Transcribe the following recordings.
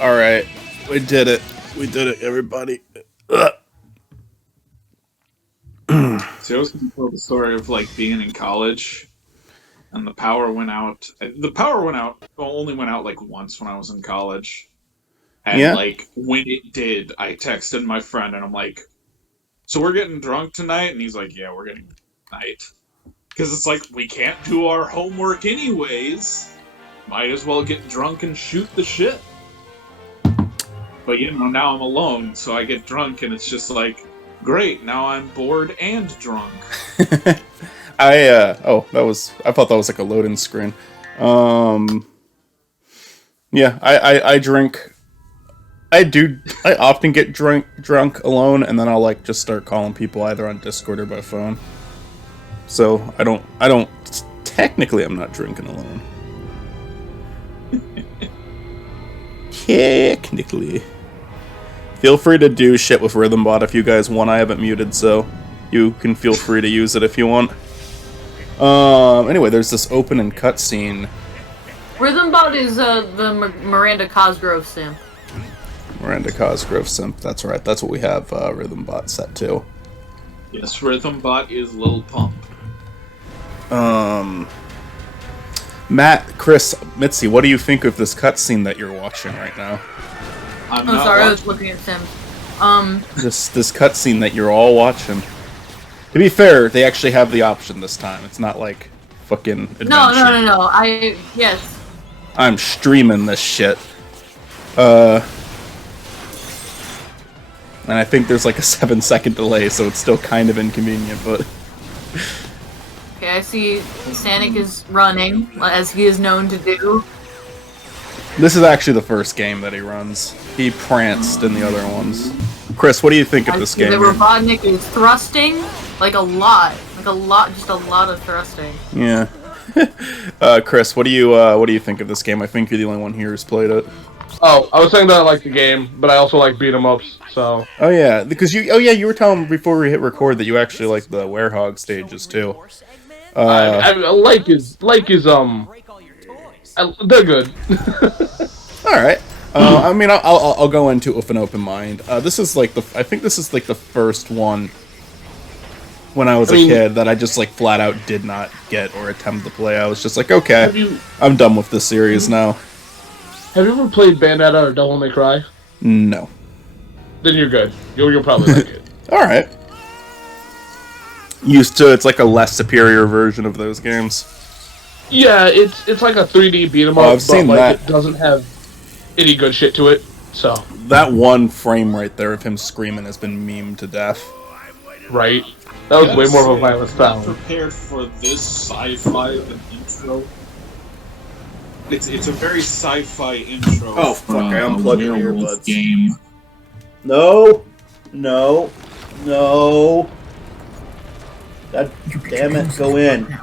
Alright. We did it. We did it, everybody. Ugh. So I was going to tell the story of like being in college and the power went out. The power went out, only went out like once when I was in college. And Yeah? like when it did, I texted my friend and I'm like, so we're getting drunk tonight? And he's like, yeah, we're getting tonight. Because it's like, we can't do our homework anyways. Might as well get drunk and shoot the shit. But now I'm alone, so I get drunk and it's just like, great, now I'm bored and drunk. I thought that was like a loading screen. Um, yeah, I drink. I often get drunk alone, and then I'll like just start calling people either on Discord or by phone. So I don't, technically I'm not drinking alone. Technically. Feel free to do shit with RhythmBot if you guys want. I haven't muted, so you can feel free to use it if you want. Anyway, there's this open and cutscene. RhythmBot is the Miranda Cosgrove simp. Miranda Cosgrove simp. That's right. That's what we have RhythmBot set to. Yes, RhythmBot is Lil Pump. Matt, Chris, Mitzy, what do you think of this cutscene that you're watching right now? I'm sorry, I was looking at Sims. This cutscene that you're all watching. To be fair, they actually have the option this time. It's not like fucking adventure. No. Yes. I'm streaming this shit. And I think there's like a 7-second delay, so it's still kind of inconvenient, but... Okay, I see Sanic is running, as he is known to do. This is actually the first game that he runs. He pranced in the other ones. Chris, what do you think of this game? The Robotnik is thrusting, just a lot of thrusting. Yeah. Chris, what do you think of this game? I think you're the only one here who's played it. Oh, I was saying that I like the game, but I also like beat 'em ups. So. Oh yeah, because you were telling me before we hit record that you actually like the Werehog stages too. Like is they're good. All right. I mean, I'll go into it with an open mind. This is like I think this is like the first one when I was a kid that I just like flat out did not get or attempt to play. I was just like, okay, I'm done with this series now. Have you ever played Bayonetta or Devil May Cry? No. Then you're good. You'll probably like it. All right. It's like a less superior version of those games. Yeah, it's like a 3D beat 'em up, I've seen that. It doesn't have any good shit to it. So that one frame right there of him screaming has been memed to death. Right. That was way more of a violent style. I'm prepared for this sci-fi intro. It's a very sci-fi intro. Oh fuck! I unplugged my earbuds. Game. No. God damn it! Go in.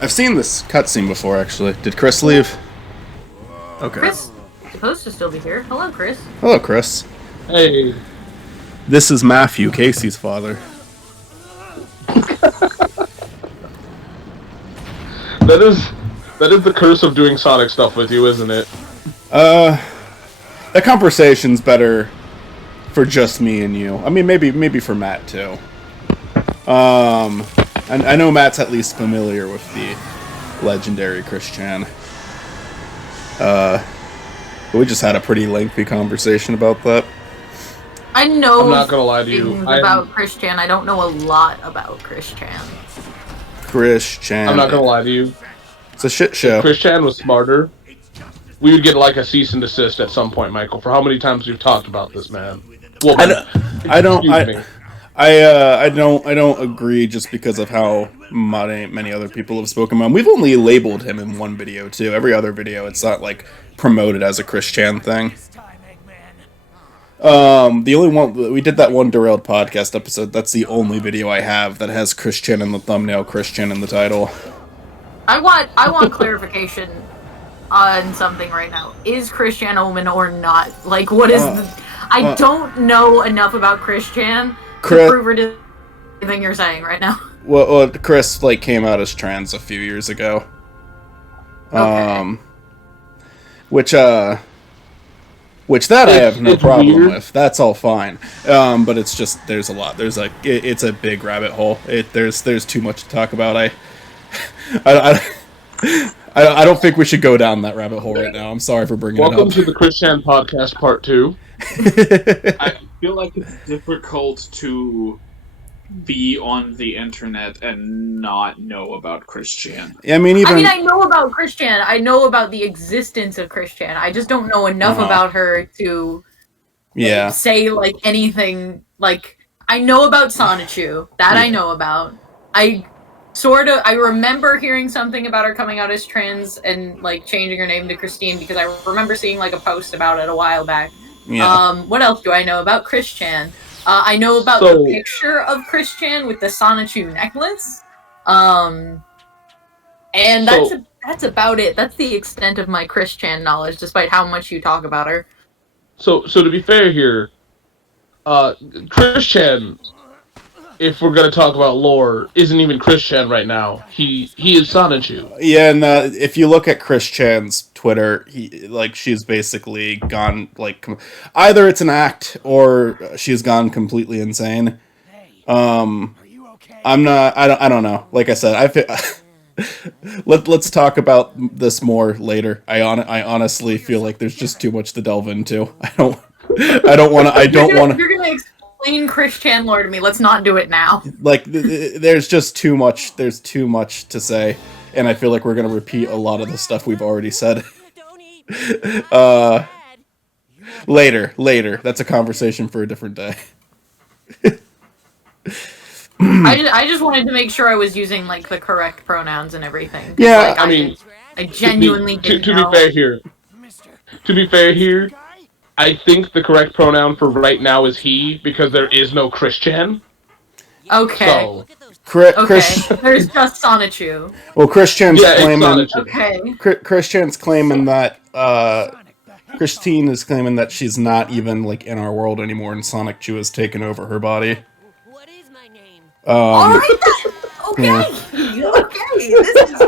I've seen this cutscene before, actually. Did Chris leave? Okay. Chris is supposed to still be here. Hello, Chris. Hello, Chris. Hey. This is Matthew, Casey's father. That is the curse of doing Sonic stuff with you, isn't it? The conversation's better for just me and you. I mean, maybe for Matt too. And I know Matt's at least familiar with the legendary Chris Chan. We just had a pretty lengthy conversation about that. I know. I'm not gonna lie to you. About Chris Chan, I don't know a lot about Chris Chan. Chris Chan. I'm not gonna lie to you. It's a shit show. If Chris Chan was smarter, we would get like a cease and desist at some point, Michael. For how many times we've talked about this man? Well, I don't agree just because of how many other people have spoken about him. We've only labeled him in one video too. Every other video, it's not like promoted as a Chris Chan thing. The only one we did that one derailed podcast episode. That's the only video I have that has Chris Chan in the thumbnail, Chris Chan in the title. I want clarification on something right now. Is Chris Chan a woman or not? Like, what is I don't know enough about Chris Chan to prove or deny anything you're saying right now. Well, Chris came out as trans a few years ago. Okay. Which Which that I have no it's problem weird. with. That's all fine. But it's just there's a lot. There's like it's a big rabbit hole. There's too much to talk about. I don't think we should go down that rabbit hole right now. I'm sorry for bringing Welcome it to the Christian Podcast Part 2. up. I feel like it's difficult to be on the internet and not know about Christian. I mean, I know about Christian. I know about the existence of Christian. I just don't know enough about her to say like anything. Like I know about Sonichu. That I know about. I remember hearing something about her coming out as trans and like changing her name to Christine because I remember seeing like a post about it a while back. Yeah. What else do I know about Christian? I know about the picture of Christian with the Sonichu necklace. And that's about it. That's the extent of my Christian knowledge, despite how much you talk about her. So to be fair here, Christian, if we're gonna talk about lore, isn't even Christian right now. He is Sonichu. Yeah, and if you look at Chris Chan's Twitter, she's basically gone either it's an act or she's gone completely insane. I'm not. I don't know. Like I said, let's talk about this more later. I honestly feel like there's just too much to delve into. I don't want to. You're gonna explain Christian lore to me. Let's not do it now. Like, there's just too much. There's too much to say, and I feel like we're gonna repeat a lot of the stuff we've already said. Later. That's a conversation for a different day. I just wanted to make sure I was using like the correct pronouns and everything. Yeah, like, I genuinely didn't know. To be fair here, I think the correct pronoun for right now is he because there is no Christian. Okay. So, there's just Sonichu. Well, Christian's claiming. Okay. Christian's claiming that. Christine is claiming that she's not even like in our world anymore, and Sonic Chew has taken over her body. What is my name? All right. Okay. Yeah. Okay. This is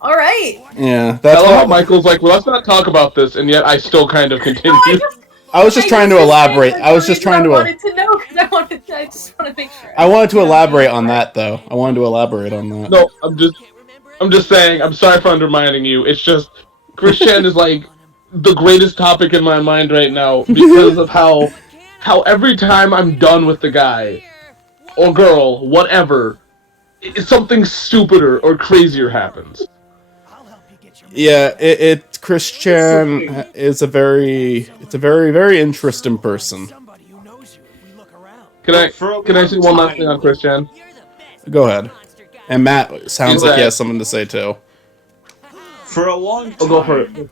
all right. Yeah, that's how Michael's like. Well, let's not talk about this, and yet I still kind of continue. No, I was just trying to elaborate. I was just trying to. I wanted to know because I just want to make sure. I wanted to elaborate on that, though. I wanted to elaborate on that. No, I'm just saying. I'm sorry for undermining you. It's just Christian is like the greatest topic in my mind right now because of how every time I'm done with the guy or girl, whatever, something stupider or crazier happens. Yeah, Christian is a very interesting person. Can I say one last thing on Christian? Go ahead. And Matt sounds like he has something to say too. For a long time. I'll go for it.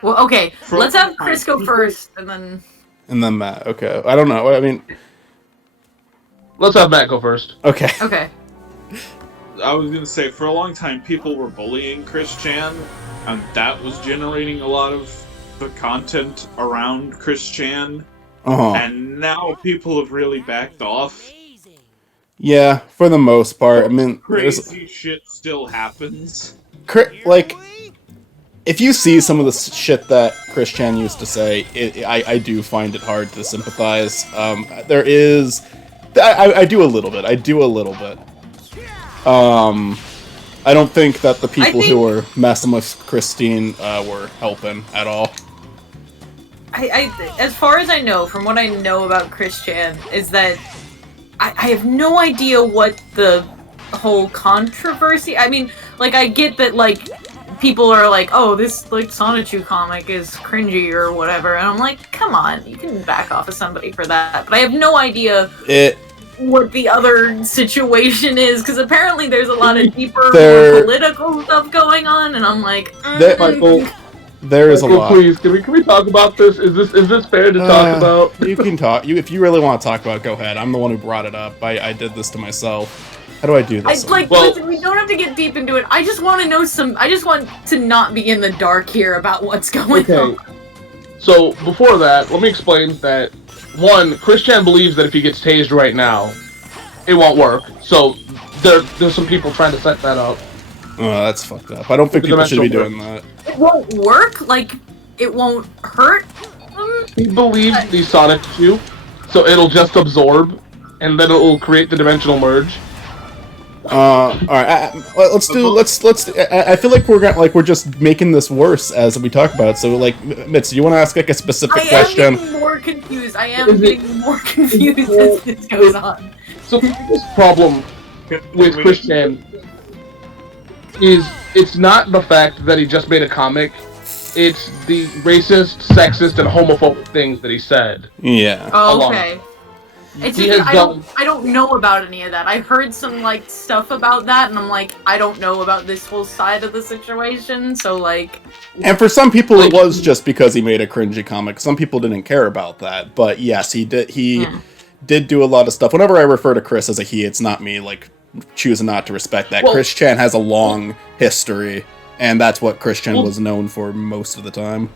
Well, okay. Let's have Chris go first, and then Matt. Okay. I don't know. I mean, let's have Matt go first. Okay. Okay. I was gonna say, for a long time, people were bullying Christian, and that was generating a lot of the content around Christian. And now people have really backed off. Yeah, for the most part. I mean, crazy shit still happens. Like, if you see some of the shit that Christian used to say, I do find it hard to sympathize. There is, I do a little bit. I don't think that the people who were messing with Christine were helping at all. I as far as I know, from what I know about Christian, is that I have no idea what the whole controversy. I mean, like, I get that, like, people are like, oh, this, like, Sonichu comic is cringy or whatever, and I'm like, come on, you can back off of somebody for that. But I have no idea what the other situation is, because apparently there's a lot of deeper, more political stuff going on, and I'm like, Michael, there is a lot. Please, can we talk about this? Is this fair to talk about? You can talk. If you really want to talk about it, go ahead. I'm the one who brought it up. I did this to myself. How do I do this? Listen, we don't have to get deep into it. I just want to know I just want to not be in the dark here about what's going on. So, before that, let me explain that, one, Christian believes that if he gets tased right now, it won't work. So, there's some people trying to set that up. Oh, that's fucked up. I don't think people should be doing that. It won't work? Like, it won't hurt? He believes that he Sonic you, so it'll just absorb, and then it'll create the dimensional merge. All right. Let's do. Let's. I feel like we're just making this worse as we talk about it. So, like, Mitz, you want to ask like a specific question? I am getting more confused. I am getting more confused as this goes on. So the biggest problem with Christian is it's not the fact that he just made a comic. It's the racist, sexist, and homophobic things that he said. Yeah. Oh, okay. It's just I don't know about any of that. I heard some like stuff about that, and I'm like, I don't know about this whole side of the situation. So like, and for some people, it was just because he made a cringy comic. Some people didn't care about that, but yes, he did. He did do a lot of stuff. Whenever I refer to Chris as a he, it's not me like choosing not to respect that. Chris Chan has a long history, and that's what Chris Chan was known for most of the time.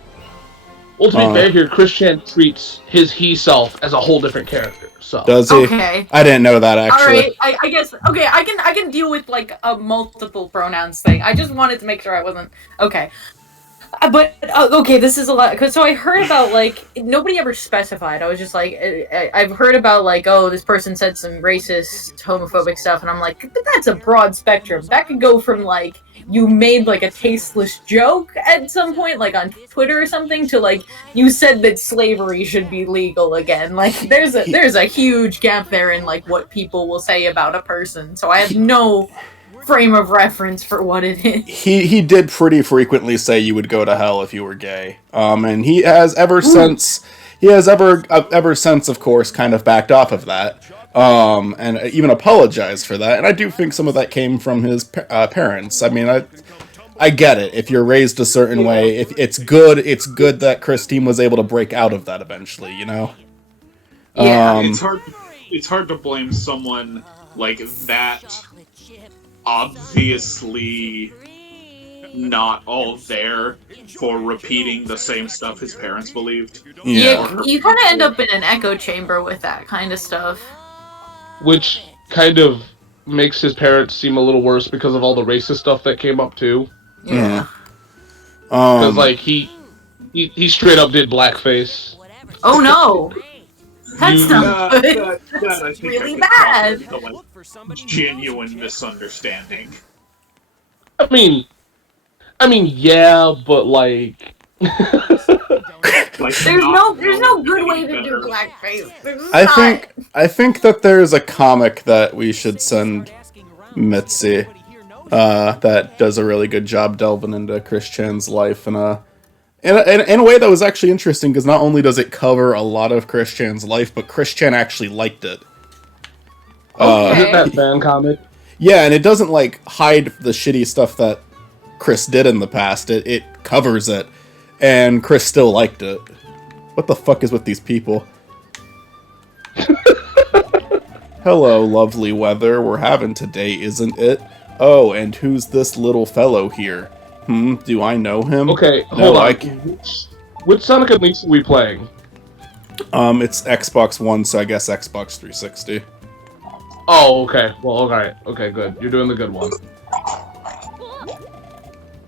Well, to be fair here, Chris Chan treats his he self as a whole different character. So. Does he? Okay. I didn't know that actually. All right. I guess. Okay. I can deal with like a multiple pronouns thing. I just wanted to make sure I wasn't okay. But okay, this is a lot. Cause so I heard about like nobody ever specified. I was just like I've heard about like this person said some racist, homophobic stuff, and I'm like, but that's a broad spectrum. That could go from like you made like a tasteless joke at some point, like on Twitter or something, to like you said that slavery should be legal again. Like there's a huge gap there in like what people will say about a person. So I have no frame of reference for what it is. He did pretty frequently say you would go to hell if you were gay. And he has ever since, of course, kind of backed off of that. And even apologized for that. And I do think some of that came from his parents. I mean, I get it. If you're raised a certain way, if it's good that Christine was able to break out of that eventually, you know? Yeah. It's hard to blame someone like that obviously not all there for repeating the same stuff his parents believed. Yeah, you kind of end up in an echo chamber with that kind of stuff. Which kind of makes his parents seem a little worse because of all the racist stuff that came up too. Yeah. Because like he straight up did blackface. Oh no. That's not good. That's really bad. Genuine misunderstanding. I mean, yeah, but like, there's no good way to do blackface. I think that there's a comic that we should send Mitzy that does a really good job delving into Chris Chan's life in a way that was actually interesting, because not only does it cover a lot of Chris Chan's life, but Chris Chan actually liked it. Isn't that fan comic? Yeah, and it doesn't like hide the shitty stuff that Chris did in the past. It covers it, and Chris still liked it. What the fuck is with these people? Hello, lovely weather we're having today, isn't it? Oh, and who's this little fellow here? Do I know him? Okay, hold on. Which Sonic Unleashed are we playing? It's Xbox One, so I guess Xbox 360. Oh, okay. Well, okay. Okay, good. You're doing the good one.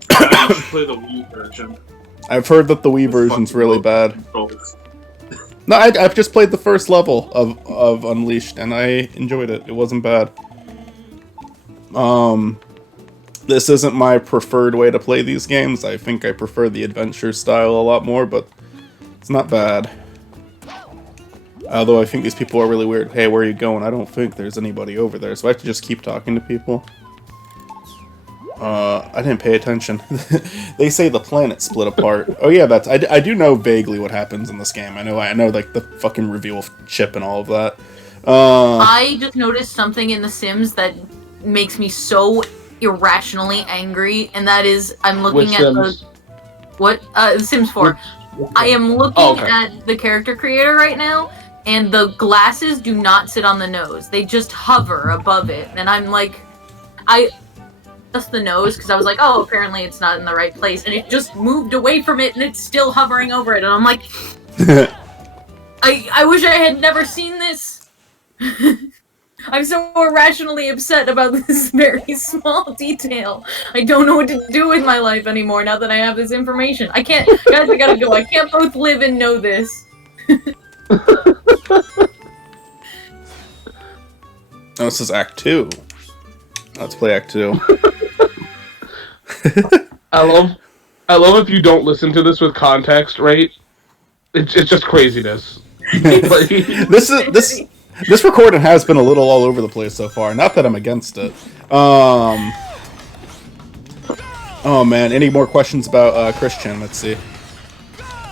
I should play the Wii version. I've heard that the Wii version's really bad. No, I've just played the first level of Unleashed, and I enjoyed it. It wasn't bad. This isn't my preferred way to play these games. I think I prefer the adventure style a lot more, but it's not bad. Although I think these people are really weird. Hey, where are you going? I don't think there's anybody over there, so I have to just keep talking to people. I didn't pay attention. They say the planet split apart. Oh yeah, I do know vaguely what happens in this game. I know like the fucking reveal of Chip and all of that. I just noticed something in The Sims that makes me so irrationally angry, and that is I'm looking at The Sims 4. I am looking at the character creator right now, and the glasses do not sit on the nose. They just hover above it, and I'm like, just the nose, because I was like, oh, apparently it's not in the right place, and it just moved away from it, and it's still hovering over it, and I'm like, I wish I had never seen this. I'm so irrationally upset about this very small detail. I don't know what to do with my life anymore now that I have this information. I can't, guys, I gotta go. I can't both live and know this. Oh, this is Act 2. Let's play Act 2. I love if you don't listen to this with context, right? It's just craziness. Like, This recording has been a little all over the place so far. Not that I'm against it. Oh man, any more questions about Christian? Let's see.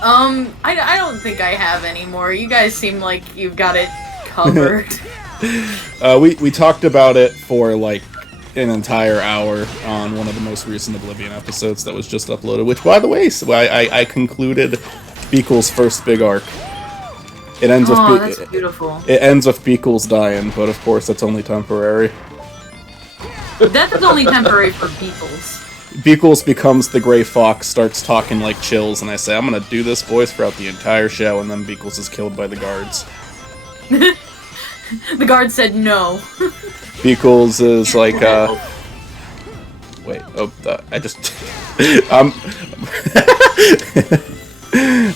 I don't think I have any more. You guys seem like you've got it covered. We talked about it for like an entire hour on one of the most recent Oblivion episodes that was just uploaded. Which, by the way, so I concluded Beakel's first big arc. It ends with that's beautiful. It ends with Beakles dying, but of course that's only temporary. Death is only temporary for Beakles. Beakles becomes the Gray Fox, starts talking like Chills, and I say, I'm gonna do this voice throughout the entire show, and then Beakles is killed by the guards. The guards said no. Beakles is like, wait, I just...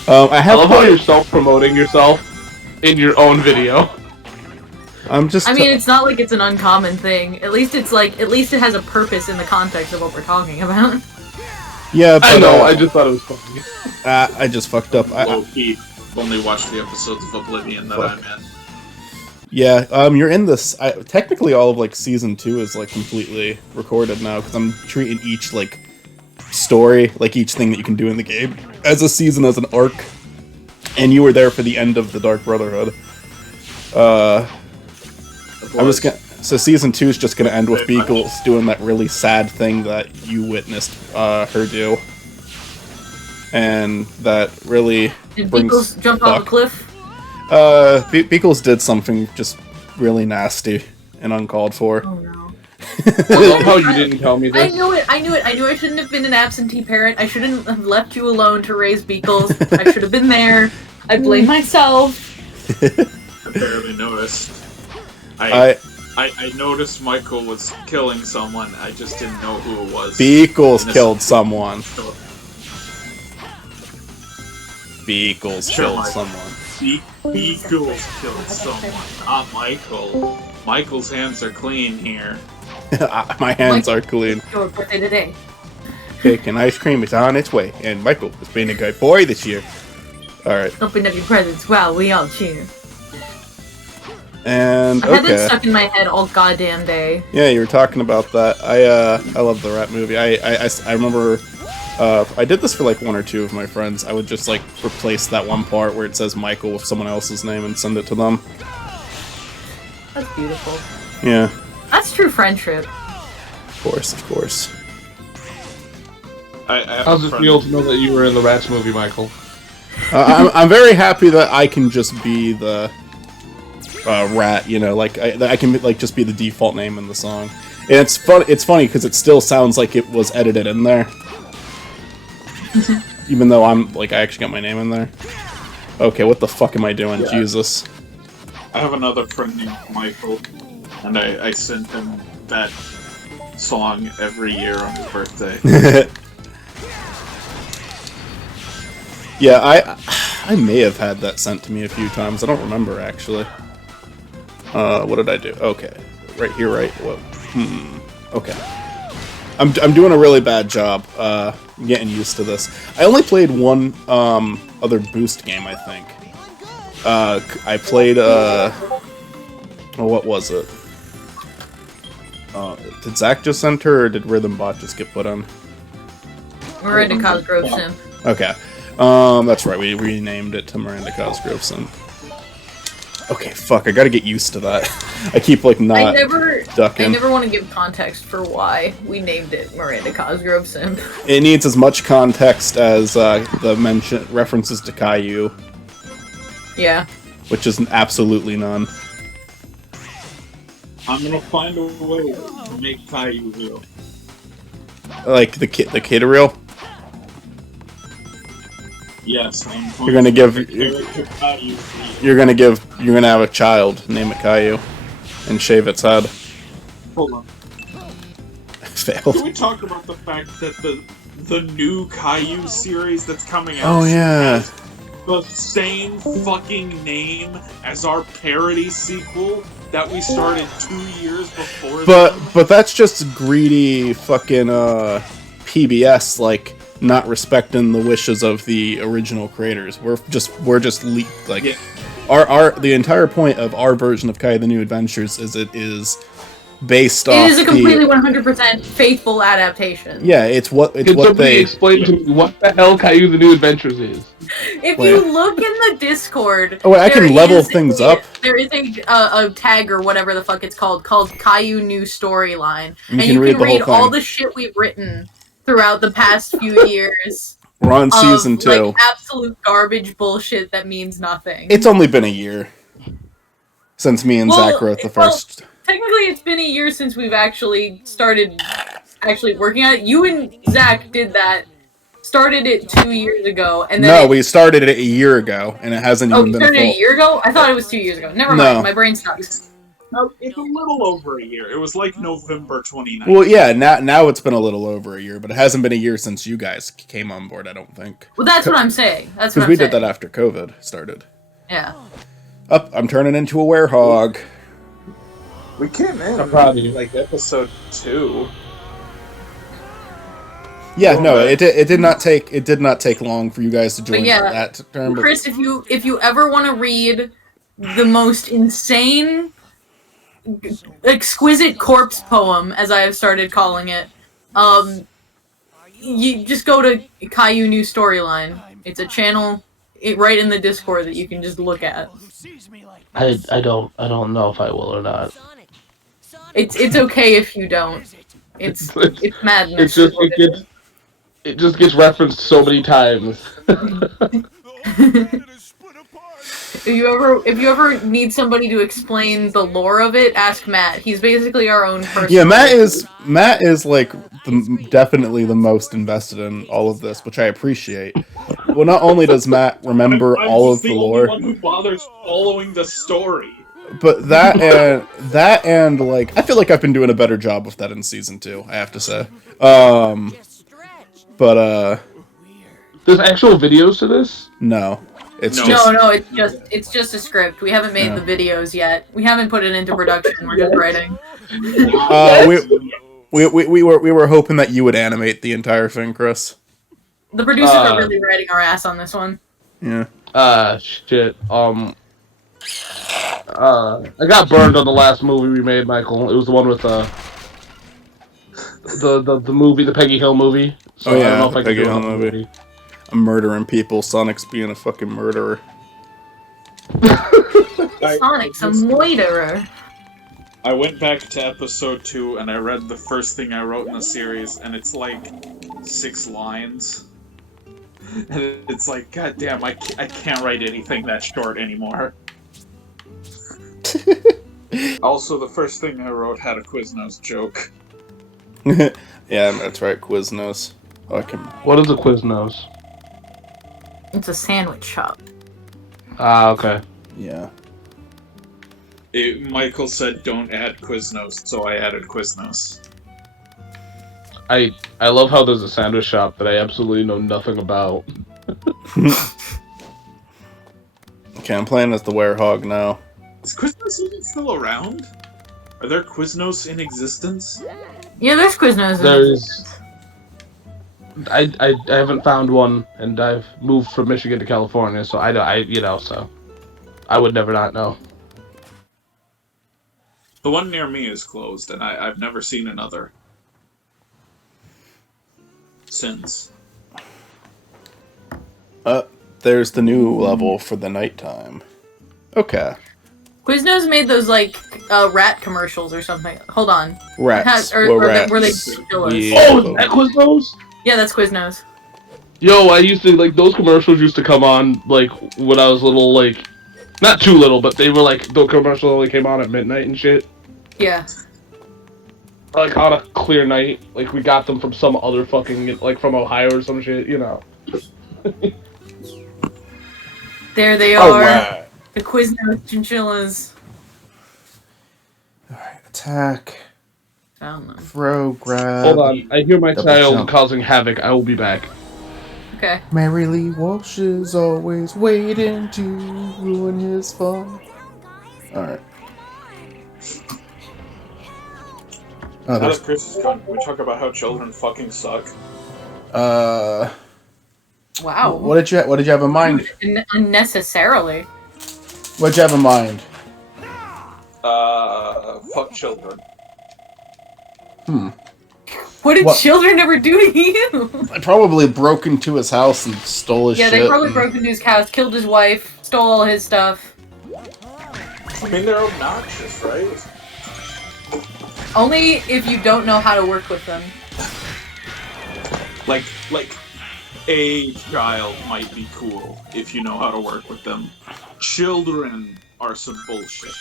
I love how you're self-promoting yourself in your own video. I mean, it's not like it's an uncommon thing. At least it has a purpose in the context of what we're talking about. Yeah, but, I know, I just thought it was funny. I just fucked up. Low-key, only watched the episodes of Oblivion that I'm in. Yeah, you're in this. Technically, all of like season 2 is like completely recorded now because I'm treating each like story, like each thing that you can do in the game, as a season, as an arc. And you were there for the end of the Dark Brotherhood. I'm just gonna. So season 2 is just gonna end with Beakles doing that really sad thing that you witnessed her do, and that really Did brings Beakles jump off a cliff? Beakles did something just really nasty and uncalled for. Oh no. I love how you didn't tell me I this. knew it. I knew I shouldn't have been an absentee parent. I shouldn't have left you alone to raise Beakles. I should have been there. I blame myself. I barely noticed. I noticed Michael was killing someone, I just didn't know who it was. Beakles killed someone. Beakles killed someone. Beakles killed someone, not Michael. Michael's hands are clean here. My hands are clean. Your birthday today. Cake and ice cream is on its way, and Michael is being a good boy this year. Alright. Open up your presents while we all cheer. And, I had that okay. stuck in my head all goddamn day. Yeah, you were talking about that. I love the Rat movie. I remember, I did this for like 1 or 2 of my friends. I would just like replace that one part where it says Michael with someone else's name and send it to them. That's beautiful. Yeah. That's true friendship. Of course, of course. How's it feel to know that you were in the Rats movie, Michael? I'm very happy that I can just be the Rat, you know, like I can like just be the default name in the song. And it's fun. It's funny because it still sounds like it was edited in there, even though I'm like I actually got my name in there. Okay, what the fuck am I doing? Yeah. Jesus. I have another friend named Michael, and I send him that song every year on his birthday. Yeah, I may have had that sent to me a few times. I don't remember actually. What did I do? Okay, right here, right. Whoa. Okay. I'm doing a really bad job getting used to this. I only played one other Boost game, I think. I played what was it? Did Zach just enter, or did Rhythm Bot just get put on? Miranda Cosgrove Sim. Okay. That's right, we renamed it to Miranda Cosgrove Sim. Okay, fuck, I gotta get used to that. I keep, like, not ducking. I never want to give context for why we named it Miranda Cosgrove Sim. It needs as much context as the references to Caillou. Yeah. Which is absolutely none. I'm gonna find a way to make Caillou real. Like, the kid real? Yes, you're gonna have a child, name it Caillou, and shave its head. Hold on. Failed. Can we talk about the fact that the new Caillou series that's coming out? Oh yeah. the same fucking name as our parody sequel that we started 2 years before. But that's just greedy fucking PBS, like not respecting the wishes of the original creators. We're just like the entire point of our version of Kai the New Adventures is it is based off. It is a completely 100% faithful adaptation. Yeah, it's what they explain to me what the hell Caillou the New Adventures is. If you look in the Discord, oh wait, I can level things up. There is a tag or whatever the fuck it's called Caillou New Storyline, and you can read all the shit we've written throughout the past few years. We're on season 2. Like absolute garbage bullshit that means nothing. It's only been a year since me and Zach wrote the first. Technically, it's been a year since we've actually started working on it. You and Zach did that. Started it 2 years ago, and then we started it a year ago, and it hasn't even been. Oh, started a year ago? I thought it was 2 years ago. Never mind, my brain sucks. No, it's a little over a year. It was like November 2019. Well, yeah, now it's been a little over a year, but it hasn't been a year since you guys came on board. I don't think. Well, that's what I'm saying. That's what because we did that after COVID started. Yeah. I'm turning into a werehog. We came in like episode 2. Yeah, it did not take long for you guys to join that term. But Chris, if you ever want to read the most insane, exquisite corpse poem, as I have started calling it, you just go to Caillou New Storyline. It's a channel right in the Discord that you can just look at. I don't know if I will or not. It's okay if you don't. It's madness. It just gets referenced so many times. If you ever need somebody to explain the lore of it, ask Matt. He's basically our own person. Yeah, Matt is like definitely the most invested in all of this, which I appreciate. Well, not only does Matt remember all of the lore, the one who bothers following the story. But that and like I feel like I've been doing a better job with that in season 2, I have to say. But there's actual videos to this? No. It's just a script. We haven't made the videos yet. We haven't put it into production. We're just writing. We were hoping that you would animate the entire thing, Chris. The producers are really riding our ass on this one. Yeah. Shit. I got burned on the last movie we made, Michael. It was the one with the movie, the Peggy Hill movie. So I don't know if I can do another movie. I'm murdering people. Sonic's being a fucking murderer. Sonic's a moiterer. I went back to episode 2 and I read the first thing I wrote in the series, and it's like 6 lines. And it's like, god damn, I can't write anything that short anymore. Also, the first thing I wrote had a Quiznos joke. Yeah, that's right, Quiznos. What is a Quiznos? It's a sandwich shop. Okay. Yeah. Michael said don't add Quiznos, so I added Quiznos. I love how there's a sandwich shop that I absolutely know nothing about. Okay, I'm playing as the werehog now. Is Quiznos even still around? Are there Quiznos in existence? Yeah, there's Quiznos. I haven't found one, and I've moved from Michigan to California, so so I would never not know. The one near me is closed, and I've never seen another since. There's the new level for the nighttime. Okay. Quiznos made those rat commercials or something. Hold on. Rats. Were they Yeah. Oh, is that Quiznos? Yeah, that's Quiznos. Yo, I used to those commercials used to come on when I was little, not too little, but they were the commercials only came on at midnight and shit. Yeah. On a clear night, we got them from some other fucking from Ohio or some shit, There they are. Right. The Quiznos chinchillas. Alright, attack. I don't know. Throw, grab. Hold on, I hear my Double child jump. causing havoc. I will be back. Okay. Mary Lee Walsh is always waiting to ruin his fun. Alright. Oh, Now there's... that Chris is gone, can we talk about how children fucking suck? Wow. What did you have in mind? Unnecessarily. What did you have in mind? Fuck children. What did children ever do to you? I probably broke into his house and stole his shit. Yeah, they probably broke into his house, killed his wife, stole all his stuff. I mean, they're obnoxious, right? Only if you don't know how to work with them. Like, a child might be cool if you know how to work with them. Children are some bullshit.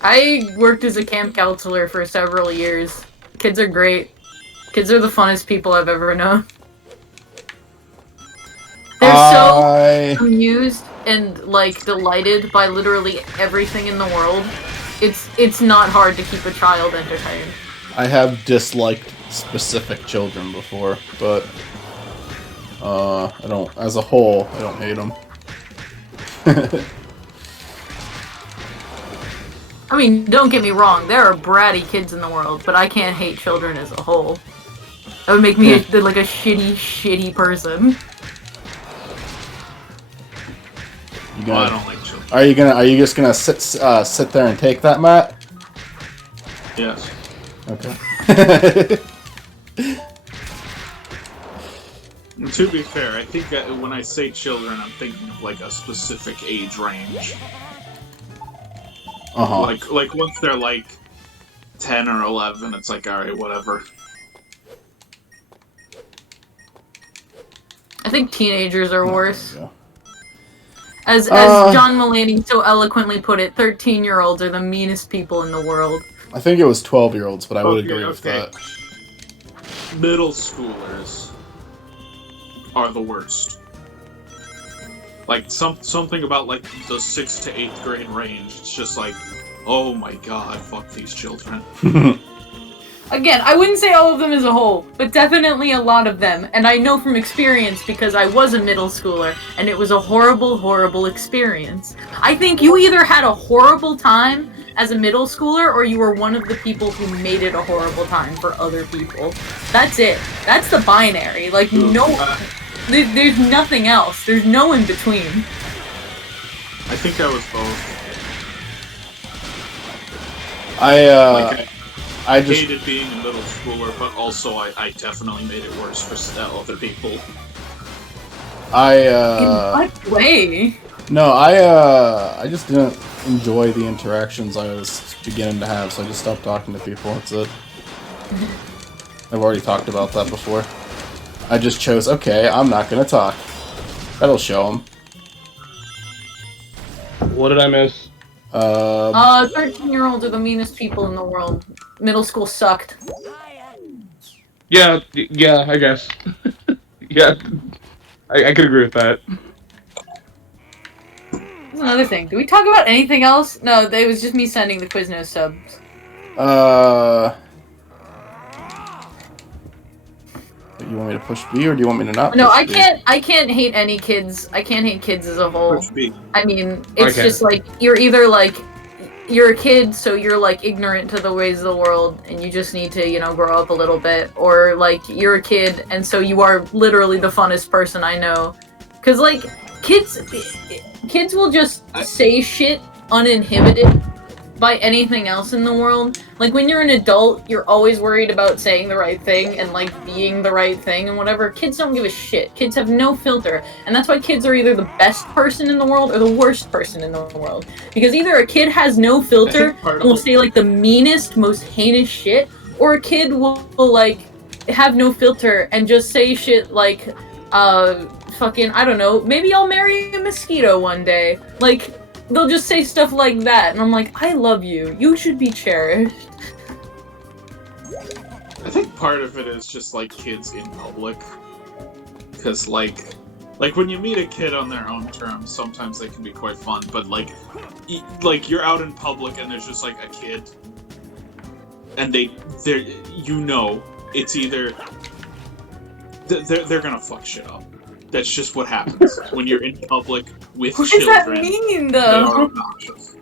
I worked as a camp counselor for several years. Kids are great. Kids are the funnest people I've ever known. They're so amused and, like, delighted by literally everything in the world. It's not hard to keep a child entertained. I have disliked specific children before, but I don't. As a whole, I don't hate them. I mean, don't get me wrong. There are bratty kids in the world, but I can't hate children as a whole. That would make me like a shitty person. I don't like children. Are you just gonna sit there and take that, Matt? Yes. Okay. To be fair, I think that when I say children, I'm thinking of like a specific age range. Uh-huh. Like once they're like 10 or 11, it's like, alright, whatever. I think teenagers are worse. Yeah. As John Mulaney so eloquently put it, 13-year-olds are the meanest people in the world. I think it was 12-year-olds, but I would agree with that. Middle schoolers are the worst. Like, something about, like, the 6th to 8th grade range, it's just like, oh my god, fuck these children. Again, I wouldn't say all of them as a whole, but definitely a lot of them. And I know from experience because I was a middle schooler, and it was a horrible, horrible experience. I think you either had a horrible time as a middle schooler, or you were one of the people who made it a horrible time for other people. That's it. That's the binary. Like, there's nothing else. There's no in between. I think I was both. I just hated being a middle schooler, but also I definitely made it worse for other people. In what way? No, I just didn't enjoy the interactions I was beginning to have, so I just stopped talking to people. That's it. I've already talked about that before. I just chose, okay, I'm not gonna talk. That'll show them. What did I miss? 13-year-olds are the meanest people in the world. Middle school sucked. Yeah, I guess. Yeah, I could agree with that. That's another thing. Did we talk about anything else? No, it was just me sending the Quiznos subs. You want me to push B, or do you want me to not? No, push I B? can't. I can't hate any kids. I can't hate kids as a whole. Push B. I mean, it's just like you're either like you're a kid, so you're like ignorant to the ways of the world, and you just need to, you know, grow up a little bit, or like you're a kid, and so you are literally the funnest person I know. Cause like kids will just say shit uninhibited by anything else in the world. Like, when you're an adult, you're always worried about saying the right thing and, like, being the right thing and whatever. Kids don't give a shit. Kids have no filter. And that's why kids are either the best person in the world or the worst person in the world. Because either a kid has no filter and will say, like, the meanest, most heinous shit, or a kid will like, have no filter and just say shit like, fucking, I don't know, maybe I'll marry a mosquito one day. Like, they'll just say stuff like that, and I'm like, I love you. You should be cherished. I think part of it is just, like, kids in public. Because, like when you meet a kid on their own terms, sometimes they can be quite fun, but, like, you're out in public and there's just, like, a kid. And they're, you know, it's either they're gonna fuck shit up. That's just what happens when you're in public with What children. does that mean, They are though? obnoxious.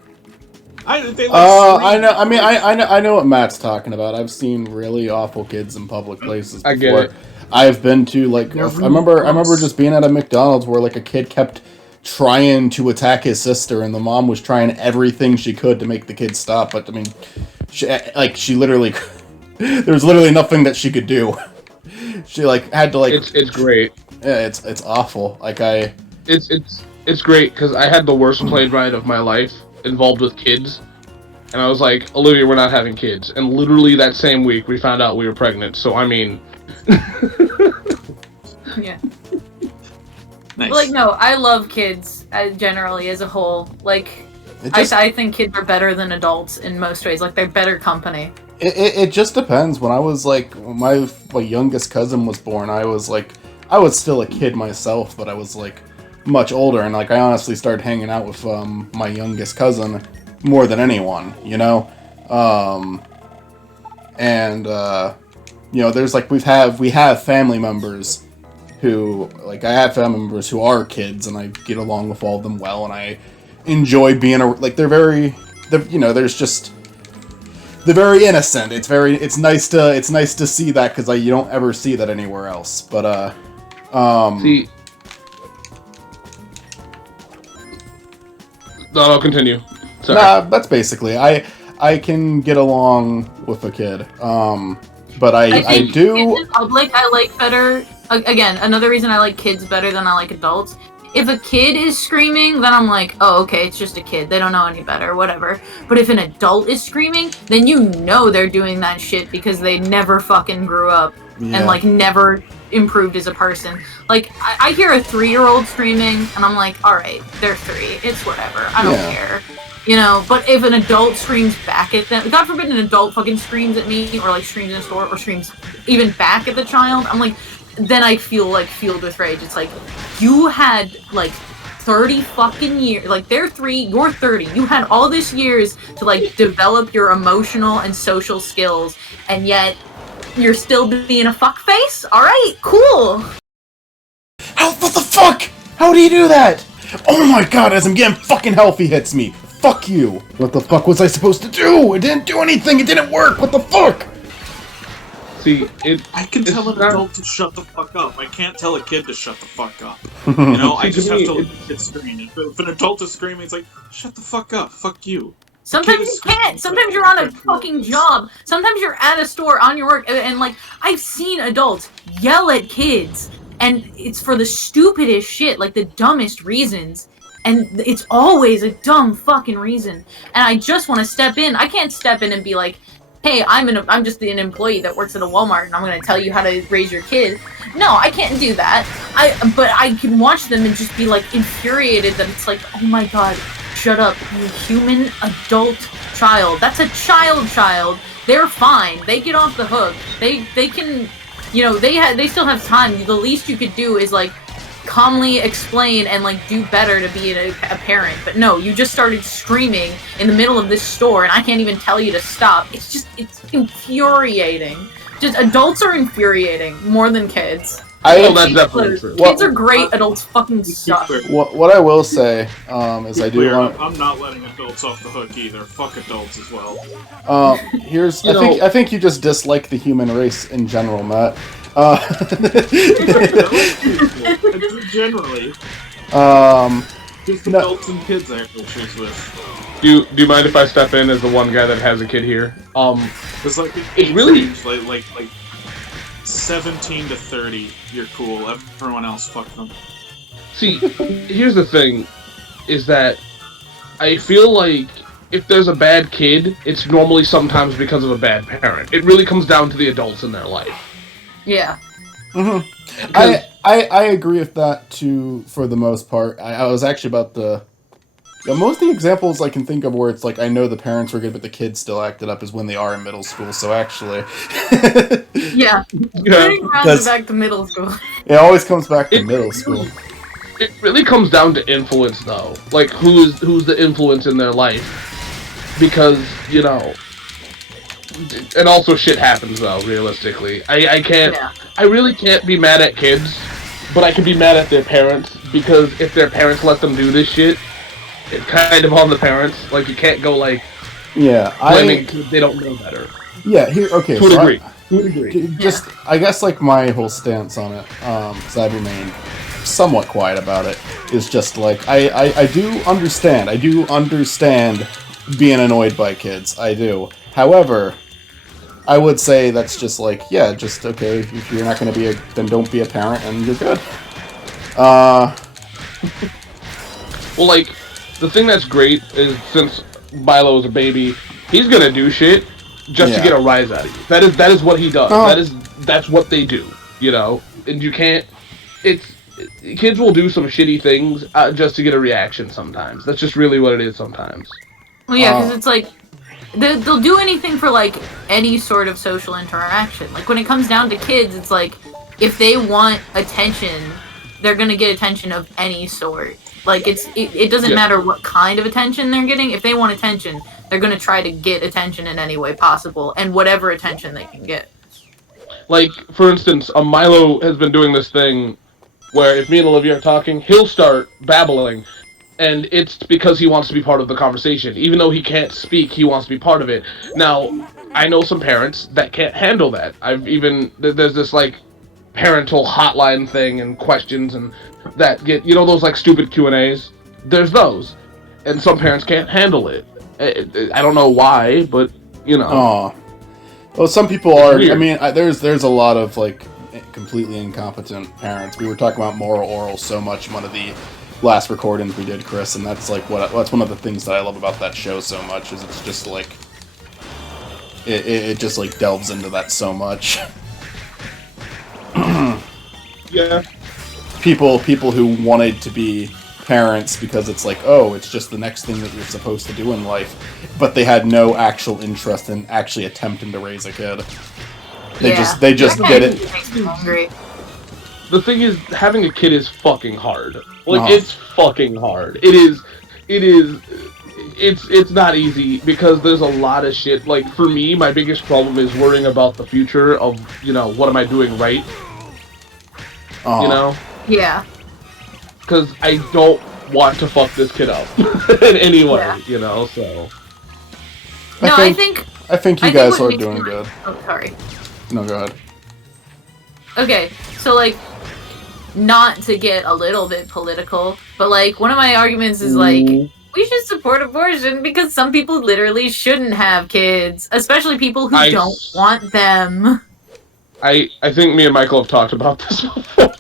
They like I know. scream. I mean, I know what Matt's talking about. I've seen really awful kids in public places before. I get it. I've been to like I remember just being at a McDonald's where like a kid kept trying to attack his sister, and the mom was trying everything she could to make the kid stop. But I mean, she literally there was literally nothing that she could do. She like had to like. It's great. Yeah, it's awful. Like It's great because I had the worst plane ride of my life involved with kids, and I was like, Olivia, we're not having kids. And literally that same week, we found out we were pregnant. So I mean, Yeah. Nice. But, like, no, I love kids generally as a whole. Like, I think kids are better than adults in most ways. Like, they're better company. It just depends. When I was like, when my youngest cousin was born, I was still a kid myself, but I was like much older, and like I honestly started hanging out with my youngest cousin more than anyone, you know. You know, there's like we have family members who like I have family members who are kids, and I get along with all of them well, and I enjoy being they're very you know, there's just. They're very innocent. It's nice to see that because you don't ever see that anywhere else. But see, no, I'll continue. Sorry. Nah, that's basically I can get along with a kid. But I do. Kids in public, I like better. Again, another reason I like kids better than I like adults. If a kid is screaming, then I'm like, oh, okay, it's just a kid. They don't know any better, whatever. But if an adult is screaming, then you know they're doing that shit because they never fucking grew up and, like, never improved as a person. Like, I hear a 3-year-old screaming, and I'm like, alright, they're 3. It's whatever. I don't care. You know, but if an adult screams back at them, God forbid an adult fucking screams at me, or, like, screams in a store, or screams even back at the child, I'm like, then I feel, like, fueled with rage. It's like, you had, like, 30 fucking years. Like, they're 3, you're 30. You had all this years to, like, develop your emotional and social skills, and yet you're still being a fuckface? Alright, cool! What the fuck? How do you do that? Oh my god, as I'm getting fucking healthy hits me. Fuck you. What the fuck was I supposed to do? It didn't do anything. It didn't work. What the fuck? See, I can tell an adult to shut the fuck up. I can't tell a kid to shut the fuck up. You know, I just have to let the kid scream. If an adult is screaming, it's like, shut the fuck up. Fuck you. Sometimes you can't. Sometimes you're on a fucking job. Sometimes you're at a store on your work, and like, I've seen adults yell at kids, and it's for the stupidest shit, like the dumbest reasons. And it's always a dumb fucking reason. And I just want to step in. I can't step in and be like, hey, I'm just an employee that works at a Walmart, and I'm going to tell you how to raise your kid. No, I can't do that. But I can watch them and just be, like, infuriated that it's like, oh my god, shut up, you human adult child. That's a child. They're fine. They get off the hook. They can, you know, they still have time. The least you could do is, like, calmly explain and, like, do better to be a parent. But no, you just started screaming in the middle of this store, and I can't even tell you to stop. It's infuriating. Just, adults are infuriating more than kids. That's definitely true. Kids are great, adults fucking suck. What I will say is I do want. I'm not letting adults off the hook either. Fuck adults as well. I think you just dislike the human race in general, Matt. Generally. Just adults and kids I have issues with. Do you mind if I step in as the one guy that has a kid here? It's like it's really like 17 to 30, you're cool. Everyone else, fuck them. See, here's the thing, is that I feel like if there's a bad kid, it's normally sometimes because of a bad parent. It really comes down to the adults in their life. Yeah. Mm-hmm. I agree with that too, for the most part. I was actually about the... most of the examples I can think of where it's like, I know the parents were good, but the kids still acted up is when they are in middle school, so actually... Yeah. Back to middle school. It always comes back to middle school. It really comes down to influence, though. Like, who's the influence in their life? Because, you know... And also shit happens, though, realistically. I can't... Yeah. I really can't be mad at kids, but I can be mad at their parents, because if their parents let them do this shit, it's kind of on the parents. Like, you can't go, like, blaming kids they don't know better. Yeah, here, okay. To a degree. To a degree. Just, I guess, like, my whole stance on it, because I've remained somewhat quiet about it, is just, like, I do understand. I do understand being annoyed by kids. I do. However, I would say that's just, like, yeah, just, okay, if you're not going to be then don't be a parent, and you're good. Well, like, the thing that's great is, since Milo is a baby, he's gonna do shit just to get a rise out of you. That is what he does. That's what they do, you know? And you can't... Kids will do some shitty things just to get a reaction sometimes. That's just really what it is sometimes. Well, yeah, because it's like, they'll do anything for, like, any sort of social interaction. Like, when it comes down to kids, it's like, if they want attention, they're gonna get attention of any sort. Like, it doesn't matter what kind of attention they're getting. If they want attention, they're gonna try to get attention in any way possible, and whatever attention they can get. Like, for instance, Milo has been doing this thing where if me and Olivia are talking, he'll start babbling, and it's because he wants to be part of the conversation. Even though he can't speak, he wants to be part of it. Now, I know some parents that can't handle that. There's this, like, parental hotline thing and questions and that get, you know, those, like, stupid Q&As? There's those. And some parents can't handle it. I don't know why, but, you know. Oh. Well, some people are, weird. I mean, there's a lot of, like, completely incompetent parents. We were talking about moral oral so much in one of the last recordings we did, Chris, and that's, like, that's one of the things that I love about that show so much, is it's just, like, it just, like, delves into that so much. Yeah. People who wanted to be parents because it's like, oh, it's just the next thing that you're supposed to do in life, but they had no actual interest in actually attempting to raise a kid. They just did it. The thing is, having a kid is fucking hard. Like, it's fucking hard. It's not easy, because there's a lot of shit. Like, for me, my biggest problem is worrying about the future of, you know, what am I doing right? You know? Yeah. Because I don't want to fuck this kid up in any way, you know, so... I think you guys are doing good. Oh, sorry. No, go ahead. Okay, so, like, not to get a little bit political, but, like, one of my arguments is, like, we should support abortion because some people literally shouldn't have kids, especially people who don't want them. I think me and Michael have talked about this before.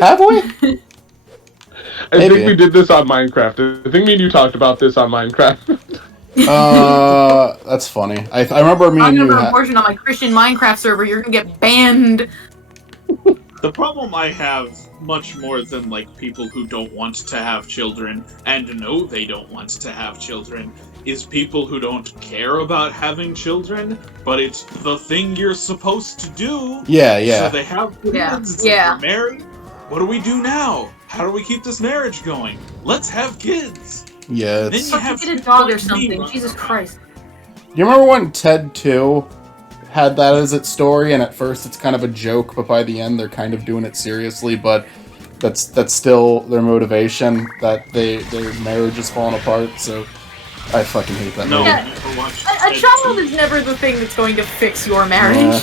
Have we? I think we did this on Minecraft. I think me and you talked about this on Minecraft. That's funny. I remember me and you... I'm gonna abortion on my Christian Minecraft server, you're gonna get banned! The problem I have, much more than, like, people who don't want to have children, and know they don't want to have children, is people who don't care about having children, but it's the thing you're supposed to do. Yeah, yeah. So they have kids, it's like, they're married. What do we do now? How do we keep this marriage going? Let's have kids! Yeah, it's... Then you have to get a dog or something, Jesus Christ. Do you remember when Ted 2 had that as its story, and at first it's kind of a joke, but by the end they're kind of doing it seriously, but that's still their motivation, that their marriage is falling apart, so I fucking hate that movie. Yeah. A child is never the thing that's going to fix your marriage.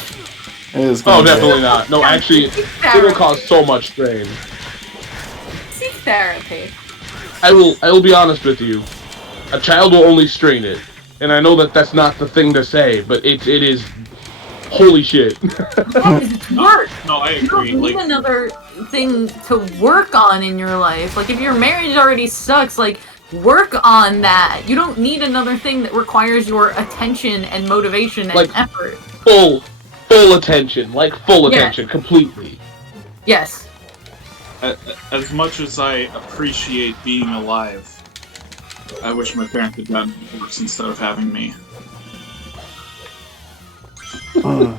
It is definitely not. No, actually, it will cause so much strain. Seek therapy. I will be honest with you. A child will only strain it. And I know that that's not the thing to say, but it is... Holy shit. Work. No, I agree. You don't need another thing to work on in your life. Like, if your marriage already sucks, like, work on that. You don't need another thing that requires your attention and motivation and effort. Full attention. Like, full attention. Completely. Yes. As much as I appreciate being alive, I wish my parents had gotten divorced instead of having me. I'm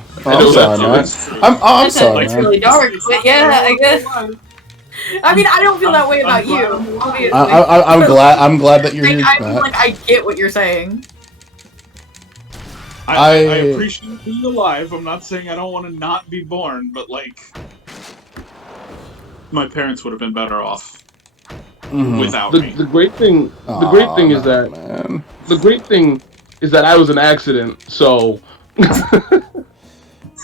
sorry, man. I'm sorry, man. Really dark, but yeah, I guess. I mean, I don't feel that way about you. Obviously. I'm glad that you're here. I feel like I get what you're saying. I appreciate being alive. I'm not saying I don't want to not be born, but like, my parents would have been better off without me. The great thing, is that man. the great thing is that I was an accident. So He just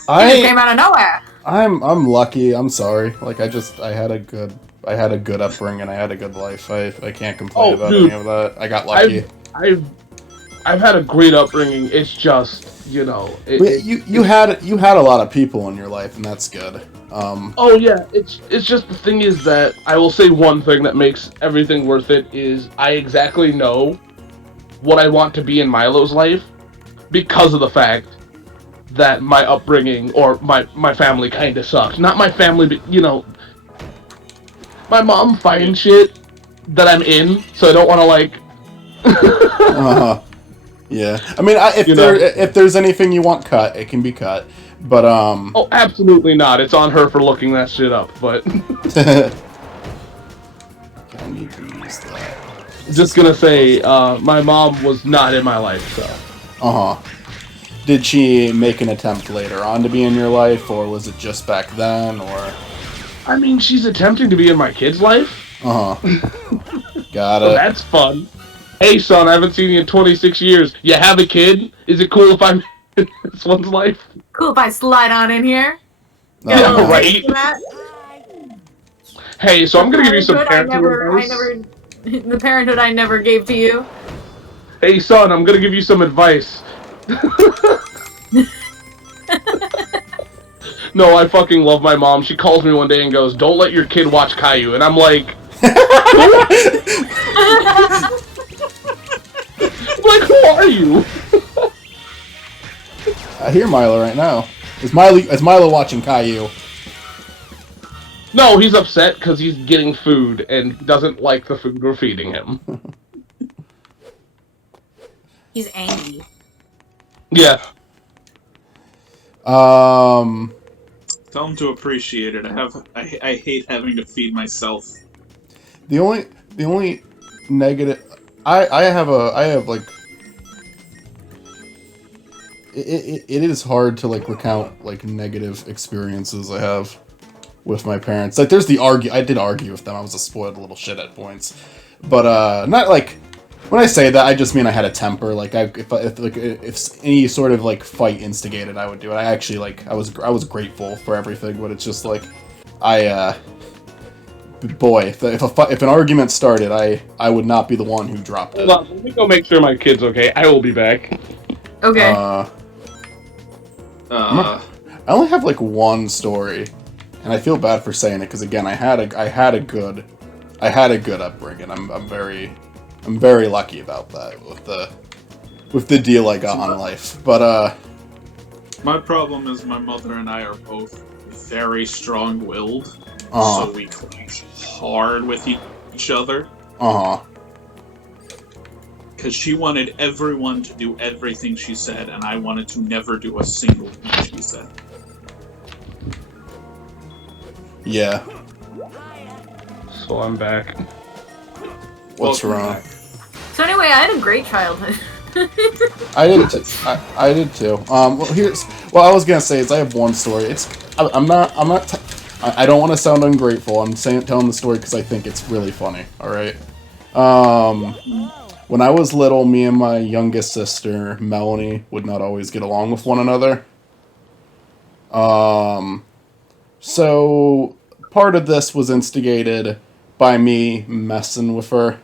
came out of nowhere. I'm lucky. I'm sorry. Like I had a good upbringing. I had a good life. I can't complain about any of that. I got lucky. I've had a great upbringing. It's just, you had a lot of people in your life, and that's good. Oh yeah, it's just the thing is that I will say one thing that makes everything worth it is I exactly know what I want to be in Milo's life because of the fact that my upbringing or my family kind of sucks. Not my family, but my mom finds shit that I'm in, so I don't want to like. Yeah, I mean, if there's anything you want cut, it can be cut. But Oh, absolutely not. It's on her for looking that shit up. But I need to use that. Just gonna say, my mom was not in my life, so. Did she make an attempt later on to be in your life, or was it just back then, or? I mean, she's attempting to be in my kid's life. Got So it. that's fun. Hey, son, I haven't seen you in 26 years. You have a kid? Is it cool if I'm in this one's life? Cool if I slide on in here. Yeah, right. Hey, so I'm gonna give you some parental advice. The parenthood I never gave to you. Hey, son, I'm gonna give you some advice. No, I fucking love my mom. She calls me one day and goes, "Don't let your kid watch Caillou," and I'm like, like, who are you? I hear Milo right now. Is Milo watching Caillou? No, he's upset because he's getting food and doesn't like the food we're feeding him. He's angry. Yeah. Tell him to appreciate it. I hate having to feed myself. The only negative I have like it is hard to like recount like negative experiences I have with my parents. Like there's I did argue with them. I was a spoiled little shit at points. But not like when I say that I just mean I had a temper. Like if any sort of like fight instigated, I would do it. I actually like I was grateful for everything, but it's just like boy, if an argument started, I would not be the one who dropped it. Hold on, let me go make sure my kid's okay. I will be back. Okay. I only have like one story, and I feel bad for saying it because again, I had a good upbringing. I'm very lucky about that with the deal I got on life. But my problem is my mother and I are both very strong-willed. So we clash hard with each other. Because she wanted everyone to do everything she said, and I wanted to never do a single thing she said. Yeah. So I'm back. What's Welcome wrong? back. So anyway, I had a great childhood. I did too. Well, I was gonna say is I have one story. I don't want to sound ungrateful. I'm telling the story because I think it's really funny. All right. When I was little, me and my youngest sister Melanie would not always get along with one another. So part of this was instigated by me messing with her.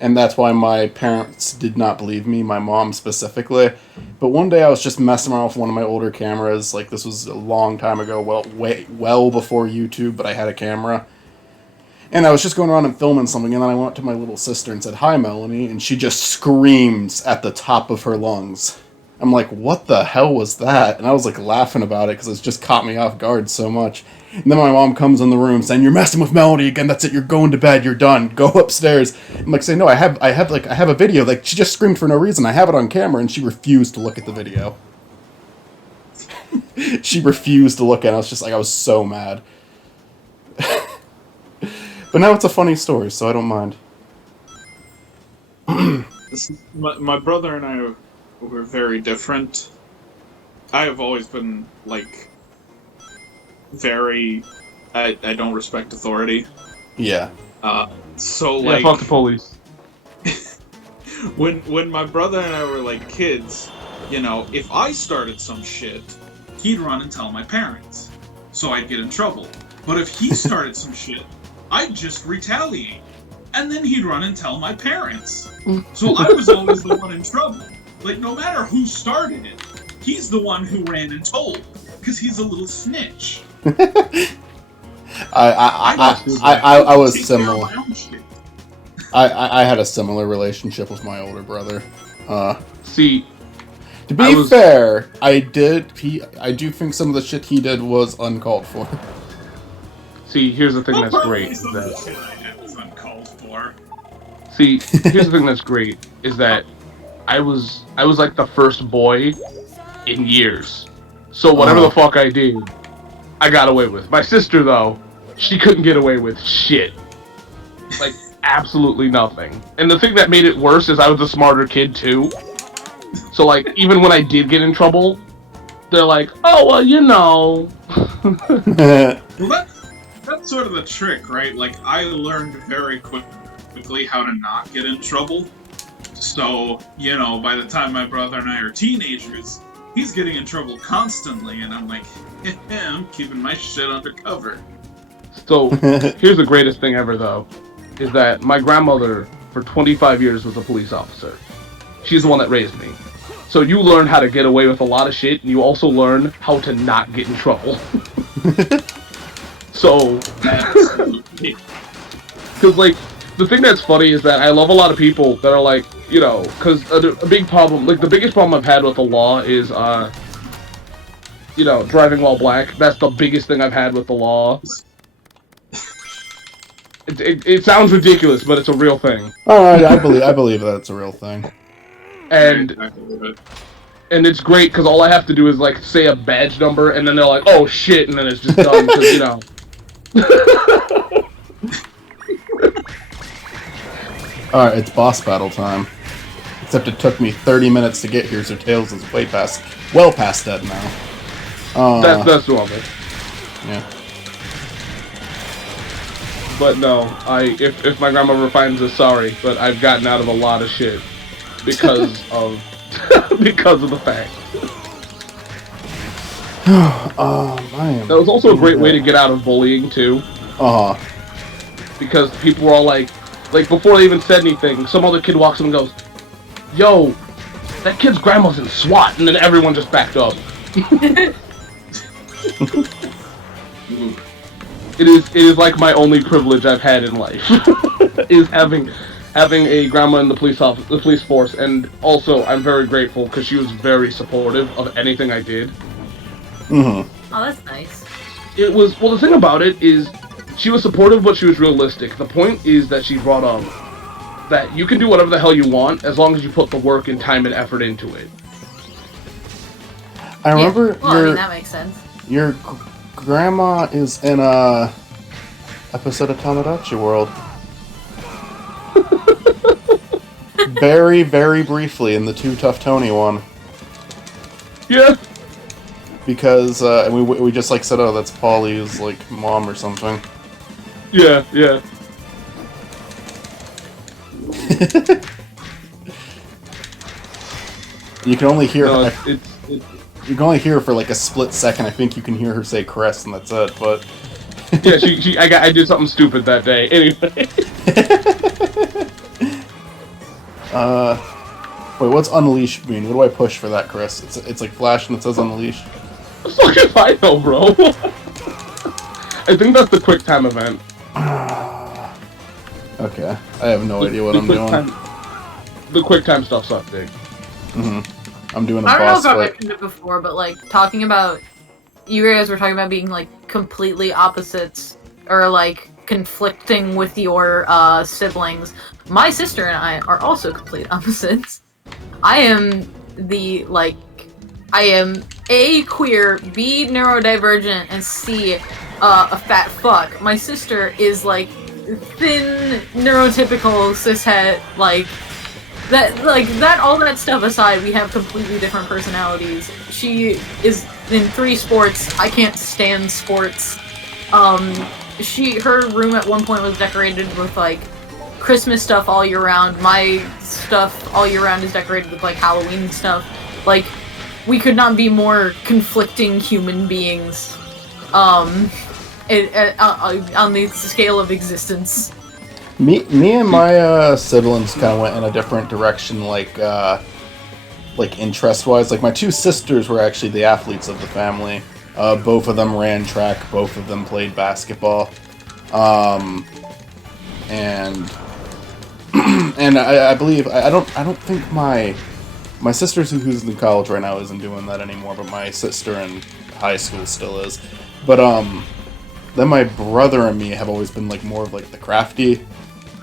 And that's why my parents did not believe me, my mom specifically. But one day I was just messing around with one of my older cameras. Like, this was a long time ago, well before YouTube, but I had a camera. And I was just going around and filming something, and then I went up to my little sister and said, "Hi, Melanie," and she just screams at the top of her lungs. I'm like, what the hell was that? And I was like laughing about it because it just caught me off guard so much. And then my mom comes in the room saying, "You're messing with Melody again. That's it. You're going to bed. You're done. Go upstairs." I'm like, saying, "No, I have a video. Like, she just screamed for no reason. I have it on camera," and she refused to look at the video. She refused to look at it. I was just like, I was so mad. But now it's a funny story, so I don't mind. My brother and I were very different. I have always been like very. I don't respect authority. Yeah. So Yeah, like fuck the police. when my brother and I were like kids, you know, if I started some shit, he'd run and tell my parents, so I'd get in trouble. But if he started some shit, I'd just retaliate, and then he'd run and tell my parents. So I was always the one in trouble. Like, no matter who started it, he's the one who ran and told, because he's a little snitch. I was Take care of similar. my own shit. I had a similar relationship with my older brother. See, To be fair, I do think some of the shit he did was uncalled for. see, here's the thing Well, that's probably great. some of the shit I had was uncalled for. See, here's the thing that's great is that I was like the first boy in years. So whatever the fuck I did, I got away with. My sister though, she couldn't get away with shit. Like absolutely nothing. And the thing that made it worse is I was a smarter kid too. So like even when I did get in trouble, they're like, "Oh, well, you know." Well, that's sort of the trick, right? Like, I learned very quickly how to not get in trouble. So, you know, by the time my brother and I are teenagers, he's getting in trouble constantly, and I'm like, I'm keeping my shit undercover. So here's the greatest thing ever though, is that my grandmother for 25 years was a police officer. She's the one that raised me. So you learn how to get away with a lot of shit, and you also learn how to not get in trouble. So, because like, the thing that's funny is that I love a lot of people that are like, you know, because a big problem, like the biggest problem I've had with the law is, you know, driving while black. That's the biggest thing I've had with the law. It sounds ridiculous, but it's a real thing. Alright, I believe that's a real thing. And it's great because all I have to do is like say a badge number, and then they're like, "Oh shit," and then it's just done. Because you know. Alright, it's boss battle time. Except it took me 30 minutes to get here, so Tails is well past that now. That's normal. Yeah. But no, if my grandmother finds this, sorry, but I've gotten out of a lot of shit because of because of the fact. Man. That was also a great way to get out of bullying too. Because people were all like before they even said anything, some other kid walks up and goes, "Yo, that kid's grandma's in SWAT," and then everyone just backed up. It is like my only privilege I've had in life is having a grandma in the police force, and also I'm very grateful because she was very supportive of anything I did. Mm-hmm. Oh, that's nice. It was, well, the thing about it is she was supportive, but she was realistic. The point is that she brought up that you can do whatever the hell you want as long as you put the work and time and effort into it. I remember I mean, that makes sense. Your grandma is in a episode of Tamagotchi World. Very, very briefly in the Too Tough Tony one. Yeah. Because and we just like said, oh, that's Paulie's like mom or something. Yeah, yeah. You can only hear No, you can only hear her for like a split second. I think you can hear her say Chris, and that's it. But yeah, I did something stupid that day. Anyway. Wait, what's unleash mean? What do I push for that, Chris? It's like flash and it says unleash. Fuck if I know, bro. I think that's the quick time event. Okay, I have no idea what I'm doing. The quick time stuff's up big. I'm doing a I don't know boss if I've fight. mentioned it before, but like talking about, you guys were talking about being like completely opposites or like conflicting with your siblings. My sister and I are also complete opposites. I am A, queer, B, neurodivergent, and C, a fat fuck. My sister is like thin, neurotypical, cishet, like all that stuff aside, we have completely different personalities. She is in 3 sports. I can't stand sports. Her room at one point was decorated with, like, Christmas stuff all year round. My stuff all year round is decorated with, like, Halloween stuff. Like, we could not be more conflicting human beings, on the scale of existence. Me and my siblings kind of went in a different direction, like interest-wise. Like, my 2 sisters were actually the athletes of the family. Both of them ran track. Both of them played basketball. And I believe I don't think my sister who's in college right now isn't doing that anymore, but my sister in high school still is. But then my brother and me have always been like more of like the crafty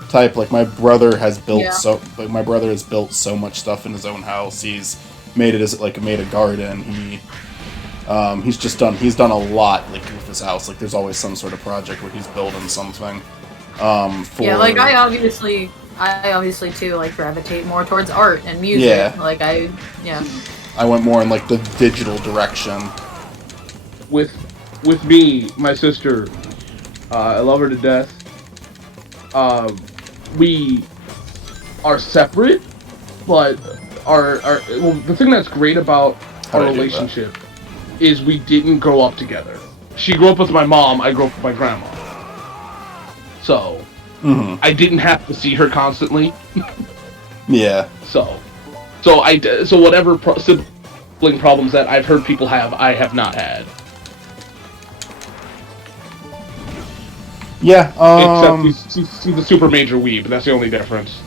type. Like, my brother has built so much stuff in his own house. He's made a garden. He's done a lot, like, with his house. Like, there's always some sort of project where he's building something. Like, I obviously too, like, gravitate more towards art and music. Yeah. Like, I went more in, like, the digital direction. With me, my sister, I love her to death. We are separate, but the thing that's great about our relationship is we didn't grow up together. She grew up with my mom, I grew up with my grandma. So, I didn't have to see her constantly. Yeah. So whatever sibling problems that I've heard people have, I have not had. Yeah, Except she's a super major weeb, and that's the only difference.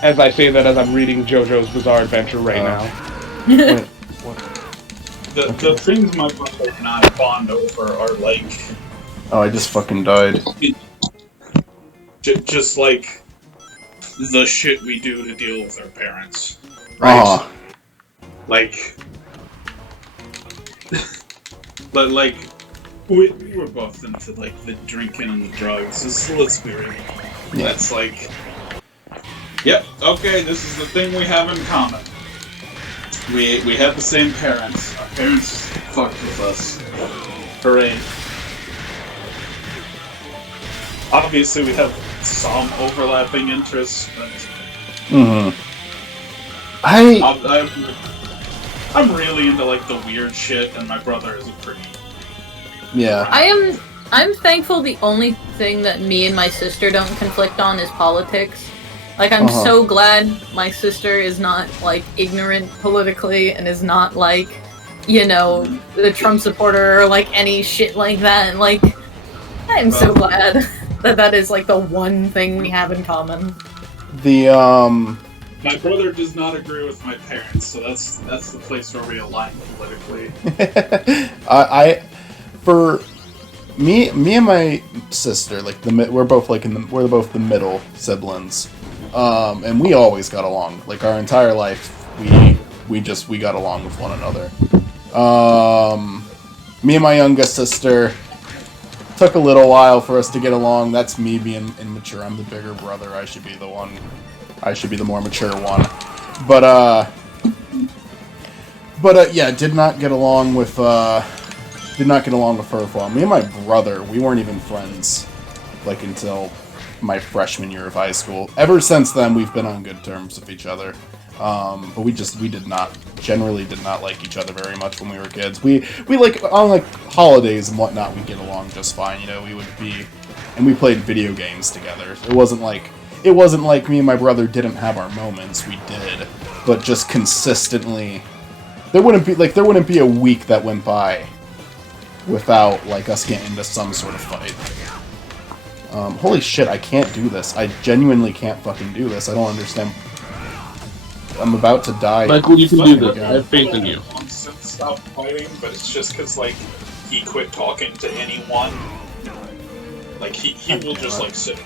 As I say that as I'm reading JoJo's Bizarre Adventure right now. Wait, what? The things my brother and I bond over are like... Oh, I just fucking died. Just like the shit we do to deal with our parents. Right? Like... but like... We were both into, like, the drinking and the drugs. So let's be real. Yeah. That's like... Yep, okay, this is the thing we have in common. We have the same parents. Our parents fucked with us. Hooray. Obviously, we have some overlapping interests, but... I'm really into, like, the weird shit, and my brother is a pretty... Yeah. I'm thankful the only thing that me and my sister don't conflict on is politics. Like, I'm so glad my sister is not, like, ignorant politically and is not, like, you know, the Trump supporter or, like, any shit like that. Like, I'm so glad that is, like, the one thing we have in common. My brother does not agree with my parents, so that's the place where we align politically. For me and my sister, like, we're both the middle siblings, and we always got along. Like, our entire life, we got along with one another. Me and my youngest sister took a little while for us to get along. That's me being immature. I'm the bigger brother. I should be the more mature one. But yeah, did not get along with her for a while. Me and my brother, we weren't even friends, like, until my freshman year of high school. Ever since then, we've been on good terms with each other. But we generally did not like each other very much when we were kids. We like, on, like, holidays and whatnot, we'd get along just fine, you know. We played video games together. It wasn't like me and my brother didn't have our moments. We did, but just consistently, there wouldn't be a week that went by without, like, us getting into some sort of fight. Holy shit, I can't do this. I genuinely can't fucking do this. I don't understand. I'm about to die. Michael, you can do this. I have faith in you. Stop fighting, but it's just because, like, he quit talking to anyone. Like, he will just, like, sit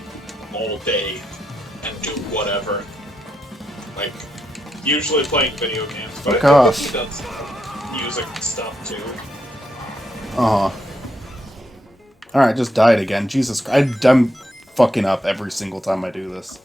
all day and do whatever. Like, usually playing video games, but I think he does music and stuff too. Alright, just died again. Jesus Christ. I'm fucking up every single time I do this.